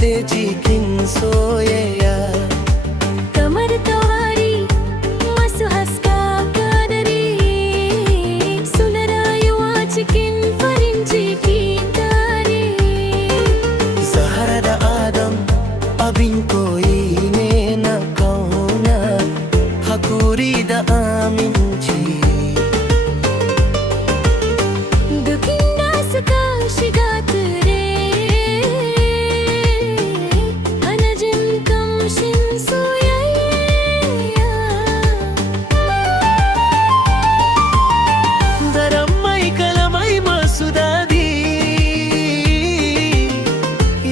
de cikin soyayya. Kamar taurari masu haska kadari, suna rayuwa cikin farin ciki tare. Zahra da Adam abin koyi ne na kauna, hakuri da aminci. Duk inda suka shiga tare, ana jin kamshin soyayya. Daren mai kalamai masu daɗi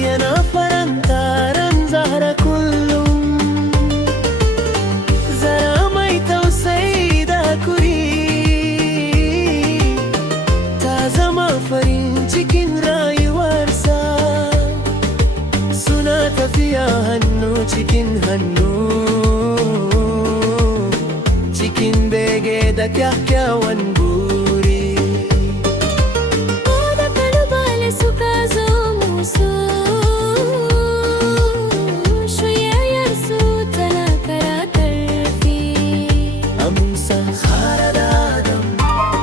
yana faranta ran Zahra kullum. Zahra mai tausayi da hakuri, ta zama farin cikin rayuwarsa. Suna tafiya hannu cikin hannu, cikin bege da kyakkyawan buri. Ko da kalubale suka zo musu, soyayyarsu tana kara ƙarfi. Amsa Zahra da Adam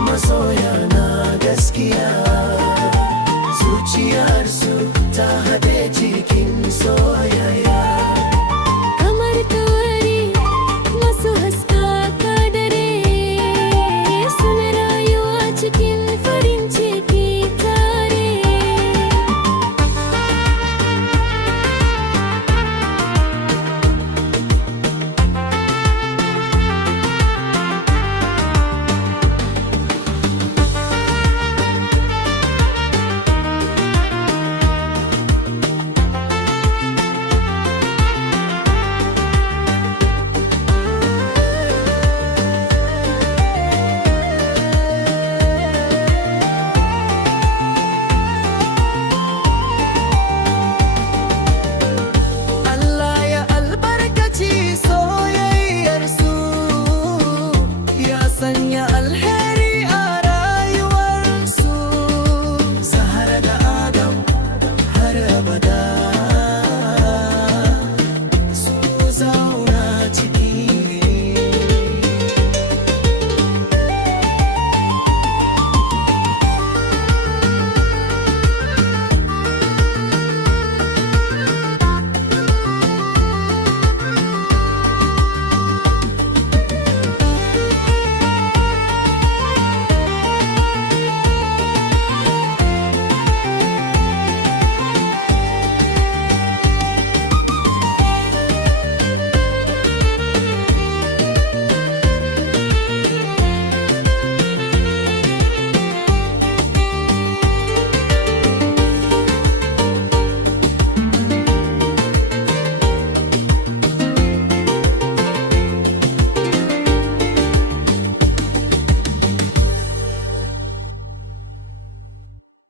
masoya na gaskiya, zuciyarsu ta